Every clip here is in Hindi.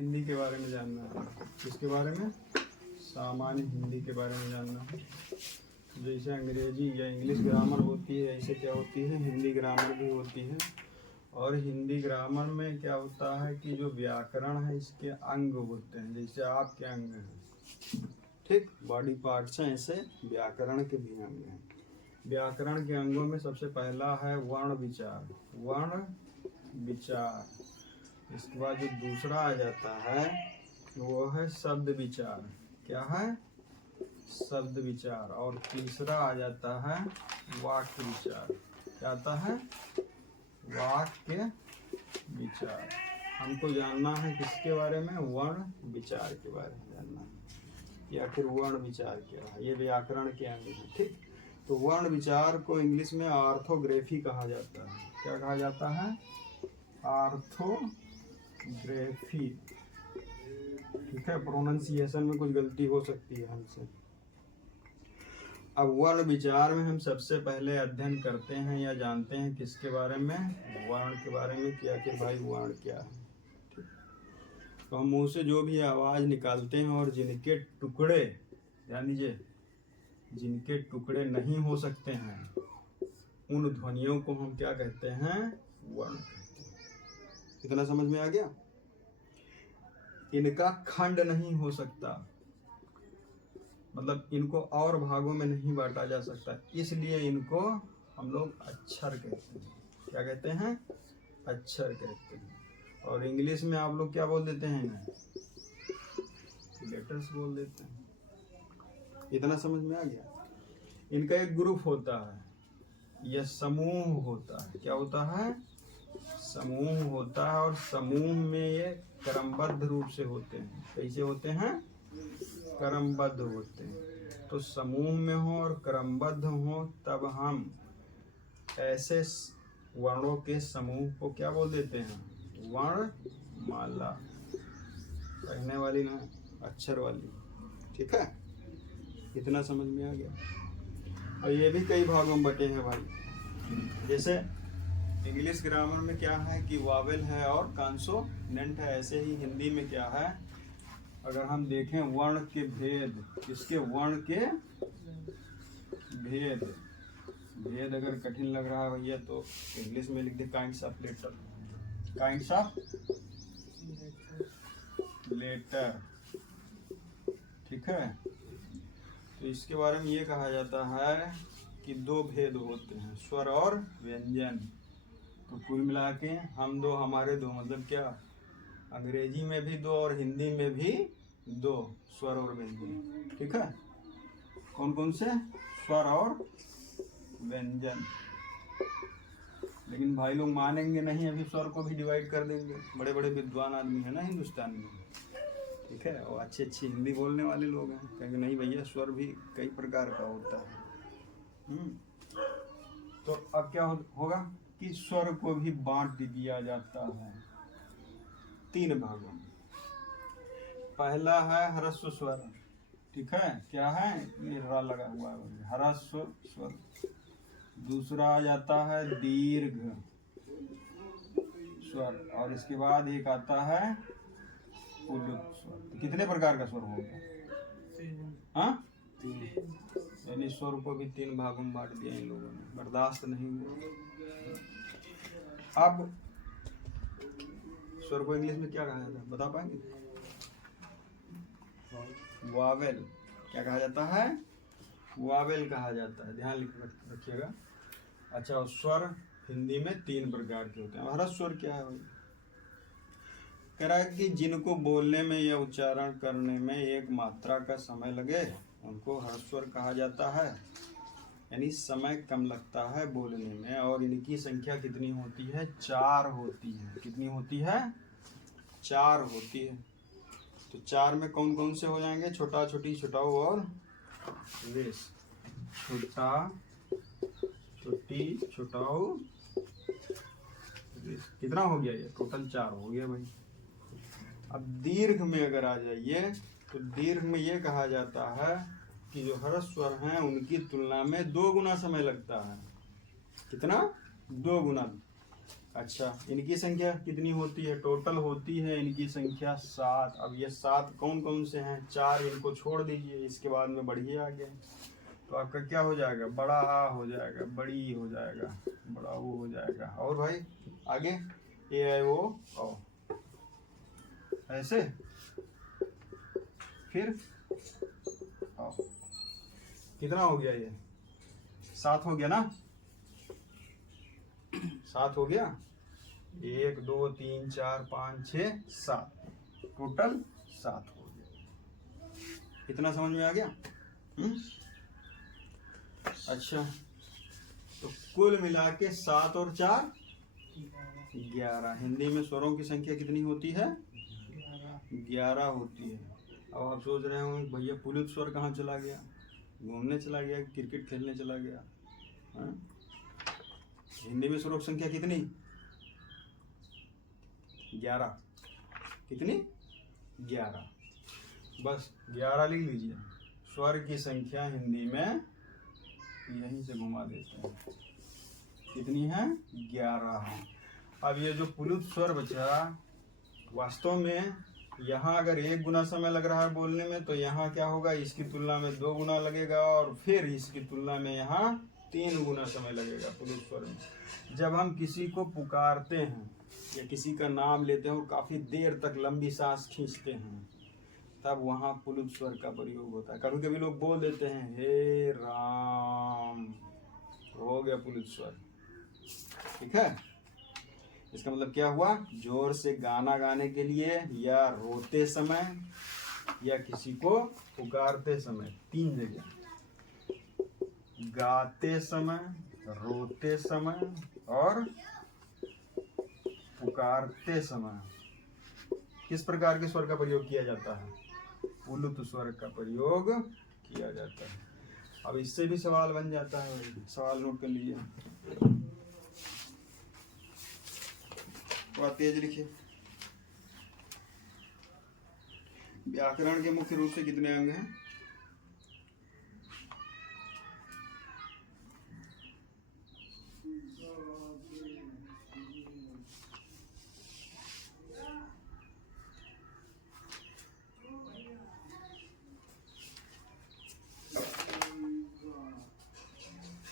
हिंदी के बारे में जानना है। किसके बारे में? सामान्य हिंदी के बारे में जानना है। जैसे अंग्रेजी या इंग्लिश ग्रामर होती है, ऐसे क्या होती है, हिंदी ग्रामर भी होती है। और हिंदी ग्रामर में क्या होता है कि जो व्याकरण है इसके अंग होते हैं, जैसे आपके अंग हैं, ठीक, बॉडी पार्ट्स हैं, ऐसे व्याकरण के भी अंग हैं। व्याकरण के अंगों में सबसे पहला है वर्ण विचार। वर्ण विचार। इसके बाद जो दूसरा आ जाता है वो है शब्द विचार। क्या है? शब्द विचार। और तीसरा आ जाता है वाक्य विचार। क्या आता है? वाक्य विचार। हमको जानना है किसके बारे में? वर्ण विचार के बारे में जानना है, या फिर वर्ण विचार क्या है। ये व्याकरण के अंग है, ठीक। तो वर्ण विचार को इंग्लिश में ऑर्थोग्राफी कहा जाता है। क्या कहा जाता है? ऑर्थोग्राफी, ठीक है। प्रोनाउंसिएशन में कुछ गलती हो सकती है हमसे। अब वर्ण विचार में हम सबसे पहले अध्ययन करते हैं या जानते हैं किसके बारे में? वर्ण के बारे में। क्या कि भाई वर्ण क्या है, ठीक। तो हम मुंह से जो भी आवाज निकालते हैं और जिनके टुकड़े, ध्यान दीजिए, जिनके टुकड़े नहीं हो सकते हैं, उन ध्वनियों को हम क्या कहते हैं? वर्ण कहते हैं। इतना समझ में आ गया? इनका खंड नहीं हो सकता, मतलब इनको और भागों में नहीं बांटा जा सकता, इसलिए इनको हम लोग अक्षर कहते हैं। क्या कहते हैं? अक्षर कहते हैं। और इंग्लिश में आप लोग क्या बोल देते हैं? लेटर्स बोल देते हैं। इतना समझ में आ गया? इनका एक ग्रुप होता है, यह समूह होता है। क्या होता है? समूह होता है। और समूह में ये क्रमबद्ध रूप से होते हैं। कैसे होते हैं? क्रमबद्ध होते हैं। तो समूह में हो और क्रमबद्ध हो तब हम ऐसे वर्णों के समूह को क्या बोल देते हैं? वर्णमाला। कहने वाली ना, अक्षर वाली, ठीक है। इतना समझ में आ गया? और ये भी कई भागों में बटे हैं भाई। जैसे इंग्लिश ग्रामर में क्या है कि वावेल है और कॉन्सोनेंट है, ऐसे ही हिंदी में क्या है, अगर हम देखें वर्ण के भेद, इसके वर्ण के भेद, भेद अगर कठिन लग रहा है भैया तो इंग्लिश में लिख दे kinds of letter. Kinds of letter, ठीक है। तो इसके बारे में ये कहा जाता है कि दो भेद होते हैं, स्वर और व्यंजन। तो कुल मिला के हम दो, हमारे दो, मतलब क्या, अंग्रेजी में भी दो और हिंदी में भी दो स्वर और व्यंजन, ठीक है। कौन कौन से? स्वर और व्यंजन। लेकिन भाई लोग मानेंगे नहीं, अभी स्वर को भी डिवाइड कर देंगे। बड़े बड़े विद्वान आदमी है ना हिंदुस्तान में, ठीक है, और अच्छी अच्छी हिंदी बोलने वाले लोग हैं, कहेंगे नहीं भैया स्वर भी कई प्रकार का होता है। तो अब क्या होगा कि स्वर को भी बांट दिया जाता है तीन भागों में। पहला है ह्रस्व स्वर, ठीक है। क्या है? ये र लगा हुआ है, ह्रस्व स्वर। दूसरा आ जाता है दीर्घ स्वर, और इसके बाद एक आता है कुलुत स्वर। तो कितने प्रकार का स्वर हो गया? हाँ, यानी स्वर को भी तीन भागों में बांट दिया इन लोगों ने, बर्दाश्त नहीं हुआ। अब स्वर को इंग्लिश में क्या कहा जाता है, बता पाएंगे? वावेल। क्या कहा जाता है? वावेल कहा जाता है, ध्यान रखिएगा। अच्छा, स्वर हिंदी में तीन प्रकार के होते हैं। ह्रस्व स्वर क्या है भाई? कह रहा है कि जिनको बोलने में या उच्चारण करने में एक मात्रा का समय लगे उनको ह्रस्व स्वर कहा जाता है, यानी समय कम लगता है बोलने में। और इनकी संख्या कितनी होती है? 4 होती है। कितनी होती है? 4 होती है। तो 4 में कौन कौन से हो जाएंगे? छोटा, छोटी, छोटाऊ और रेस। छोटा, छोटी, छोटाऊ, रेस। कितना हो गया? ये टोटल 4 हो गया भाई। अब दीर्घ में अगर आ जाइए तो दीर्घ में ये कहा जाता है कि जो ह्रस्व स्वर हैं उनकी तुलना में 2 गुना समय लगता है। कितना? 2 गुना। अच्छा, इनकी संख्या कितनी होती है? टोटल होती है इनकी संख्या 7। अब ये 7 कौन कौन से हैं? 4 इनको छोड़ दीजिए, इसके बाद में बढ़िए आगे, तो आपका क्या हो जाएगा? बड़ा आ हो जाएगा, बड़ी हो जाएगा, बड़ा वो हो जाएगा। और भाई आगे ए आई ओ औ, ऐसे फिर आओ। कितना हो गया? ये 7 हो गया ना? 7 हो गया। 1 2 3 4 5 6 7, टोटल 7 हो गया। इतना समझ में आ गया? अच्छा, तो कुल मिला के 7 और 4 11। हिंदी में स्वरों की संख्या कितनी होती है? 11 होती है। अब आप सोच रहे होंगे भैया पुलित स्वर कहाँ चला गया? घूमने चला गया, क्रिकेट खेलने चला गया? हाँ? हिंदी में स्वरों की संख्या कितनी? 11। कितनी? 11। बस 11 लिख लीजिए। स्वर की संख्या हिंदी में यहीं से घुमा देते हैं, कितनी है? 11। अब ये जो पुलुत स्वर बचा, वास्तव में यहाँ अगर 1 गुना समय लग रहा है बोलने में, तो यहाँ क्या होगा? इसकी तुलना में 2 गुना लगेगा, और फिर इसकी तुलना में यहाँ 3 गुना समय लगेगा पुलुत स्वर में। जब हम किसी को पुकारते हैं या किसी का नाम लेते हैं और काफ़ी देर तक लंबी सांस खींचते हैं, तब वहाँ पुलुत स्वर का प्रयोग होता है। कभी कभी लोग बोल देते हैं हे राम, हो गया पुलुत स्वर। ठीक है? इसका मतलब क्या हुआ? जोर से गाना गाने के लिए, या रोते समय, या किसी को पुकारते समय, 3 जगह, गाते समय, रोते समय और पुकारते समय किस प्रकार के स्वर का प्रयोग किया जाता है? पुलुत स्वर का प्रयोग किया जाता है। अब इससे भी सवाल बन जाता है, सवाल नोट कर लीजिए, थोड़ा तेज लिखिए। व्याकरण के मुख्य रूप से कितने अंग हैं?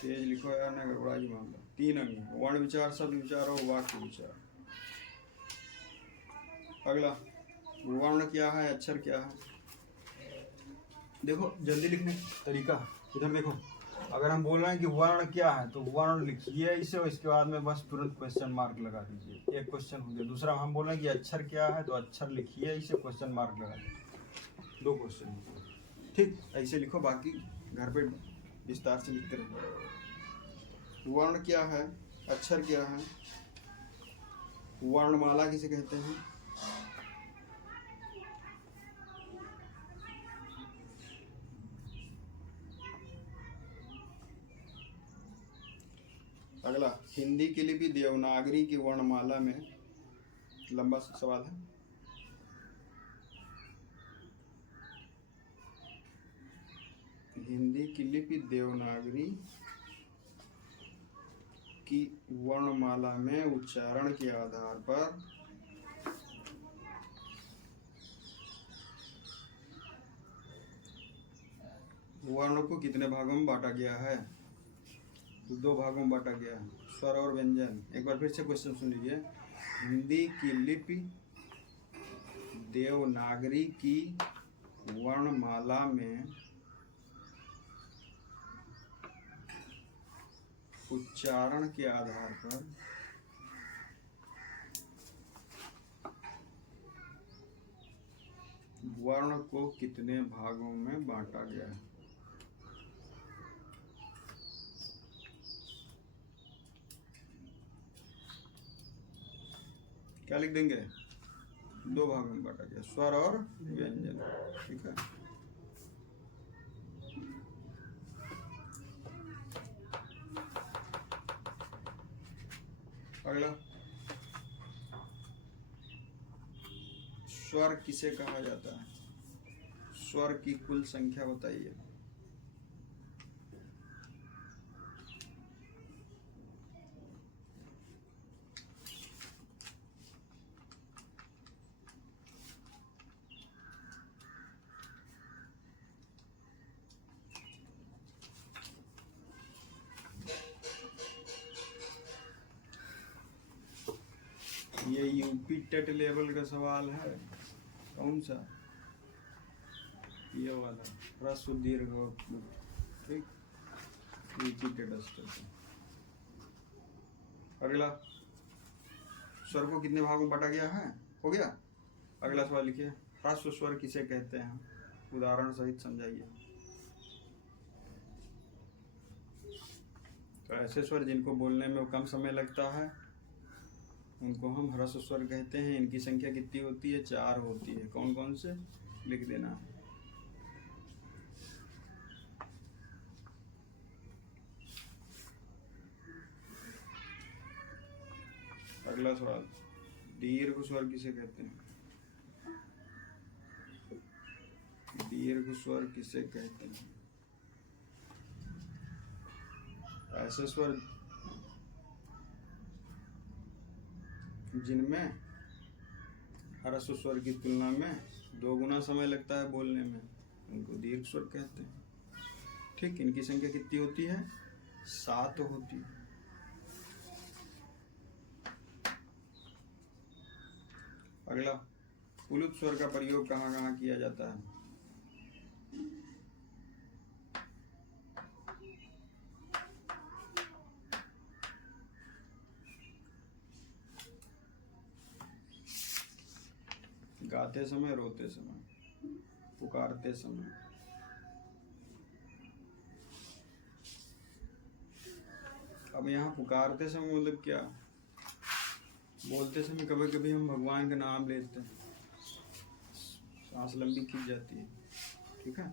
तेज लिखो यार, ना गड़बड़ाई मामला। 3 अंग हैं, वर्ण विचार, शब्द विचार और वाक्य विचार। अगला, वर्ण क्या है, अक्षर क्या है? देखो जल्दी लिखने तरीका, इधर देखो। अगर हम बोल रहे हैं कि वर्ण क्या है, तो वर्ण लिखिए इसे, और इसके बाद में बस तुरंत क्वेश्चन मार्क लगा दीजिए। एक क्वेश्चन हो गया। दूसरा हम बोल रहे हैं कि अक्षर क्या है, तो अक्षर लिखिए इसे, क्वेश्चन मार्क लगा दीजिए। 2 क्वेश्चन। ठीक, ऐसे लिखो, बाकी घर पे विस्तार से लिखते रहो। वर्ण क्या है, अक्षर क्या है, वर्णमाला किसे कहते हैं, अगला, हिंदी की लिपि देवनागरी की वर्णमाला में, लंबा सवाल है। हिंदी की लिपि देवनागरी की वर्णमाला में उच्चारण के आधार पर वर्ण को कितने भागों में बांटा गया है? 2 भागों में बांटा गया है, स्वर और व्यंजन। एक बार फिर से क्वेश्चन सुन लीजिए। हिंदी की लिपि देवनागरी की वर्णमाला में उच्चारण के आधार पर वर्ण को कितने भागों में बांटा गया है? क्या लिख देंगे? 2 भागों में बांटा गया, स्वर और व्यंजन। ठीक है? अगला, स्वर किसे कहा जाता है? स्वर की कुल संख्या बताइए। यूपी टेट लेवल का सवाल है। कौन सा? ये वाला ह्रस्व दीर्घ और प्लुत। ठीक, यूपी टेट स्तर का। अगला, स्वर को कितने भागों में बांटा गया है? हो गया। अगला सवाल लिखिए, ह्रस्व स्वर किसे कहते हैं? उदाहरण सहित समझाइए। तो ऐसे स्वर जिनको बोलने में कम समय लगता है उनको हम ह्रस्व स्वर कहते हैं। इनकी संख्या कितनी होती है? 4 होती है। कौन कौन से? लिख देना है। अगला सवाल, दीर्घ स्वर किसे कहते हैं? दीर्घ स्वर किसे कहते हैं? ऐसे स्वर जिनमें ह्रस्व स्वर की तुलना में 2 गुना समय लगता है बोलने में, उनको दीर्घ स्वर कहते हैं। ठीक, इनकी संख्या कितनी होती है? 7 होती है। अगला, पुलुत स्वर का प्रयोग कहाँ कहाँ किया जाता है? गाते समय, रोते समय, पुकारते समय। अब यहाँ पुकारते समय मतलब क्या? बोलते समय कभी कभी हम भगवान का नाम लेते हैं, सांस लंबी खींच जाती है। ठीक है।